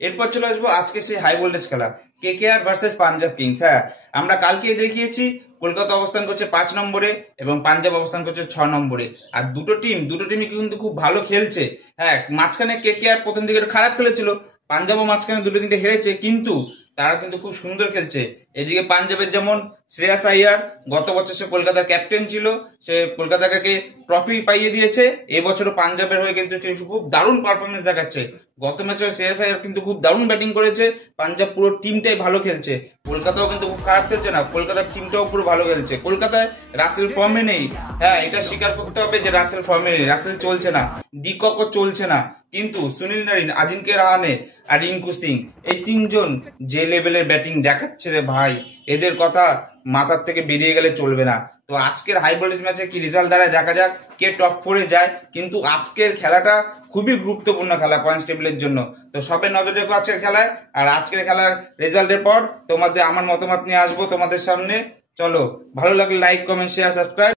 এরপর চলে আসবো আজকে সেই হাই ভোল্টেজ খেলা কেকেআর ভার্সেস পাঞ্জাব কিংস। হ্যাঁ, আমরা কালকে দেখিয়েছি কলকাতা অবস্থান করছে 5 নম্বরে এবং পাঞ্জাব অবস্থান করছে 6 নম্বরে। আর দুটো টিমই কিন্তু খুব ভালো খেলছে। হ্যাঁ, মাঝখানে কেকেআর প্রথম দিকে খারাপ খেলেছিল, পাঞ্জাবও মাঝখানে দুটো তিনটে হেরেছে, কিন্তু তারা কিন্তু খুব সুন্দর খেলছে। এদিকে পাঞ্জাবের যেমন শ্রেয়াস আইয়ার, গত বছর সে কলকাতার ক্যাপ্টেন ছিল, সে কলকাতাকে ট্রফি পাইয়ে দিয়েছে। এবছরও পাঞ্জাবের হয়ে কিন্তু খুব দারুণ পারফরমেন্স দেখাচ্ছে। গত ম্যাচে শ্রেয়াস আইয়ার কিন্তু খুব দারুণ ব্যাটিং করেছে। পাঞ্জাব পুরো টিমটাই ভালো খেলছে। কলকাতাও কিন্তু খুব খারাপ খেলছে না, কলকাতার টিমটাও পুরো ভালো খেলছে। কলকাতায় রাসেল ফর্মে নেই, হ্যাঁ এটা স্বীকার করতে হবে যে রাসেল ফর্মে নেই, রাসেল চলছে না, ডিককও চলছে না, কিন্তু সুনীল নারিন, আজিঙ্কে রাহানে আর রিঙ্কু সিং এই তিনজন যে লেভেলের ব্যাটিং দেখাচ্ছে রে ভাই, এদের কথা মাথার থেকে বেরিয়ে গেলে চলবে না। তো আজকের হাই ভোল্টেজ ম্যাচে কি রেজাল্ট দাঁড়ায় দেখা যাক, কে টপ 4-এ যায়। কিন্তু আজকের খেলাটা খুবই গুরুত্বপূর্ণ খেলা পয়েন্টস টেবিলের জন্য। তো সবে নজর রেখো আজকের খেলায়। আর আজকের খেলার রেজাল্টের পর আমার মতামত নিয়ে আসবো তোমাদের সামনে। চলো, ভালো লাগলে লাইক, কমেন্ট, শেয়ার, সাবস্ক্রাইব।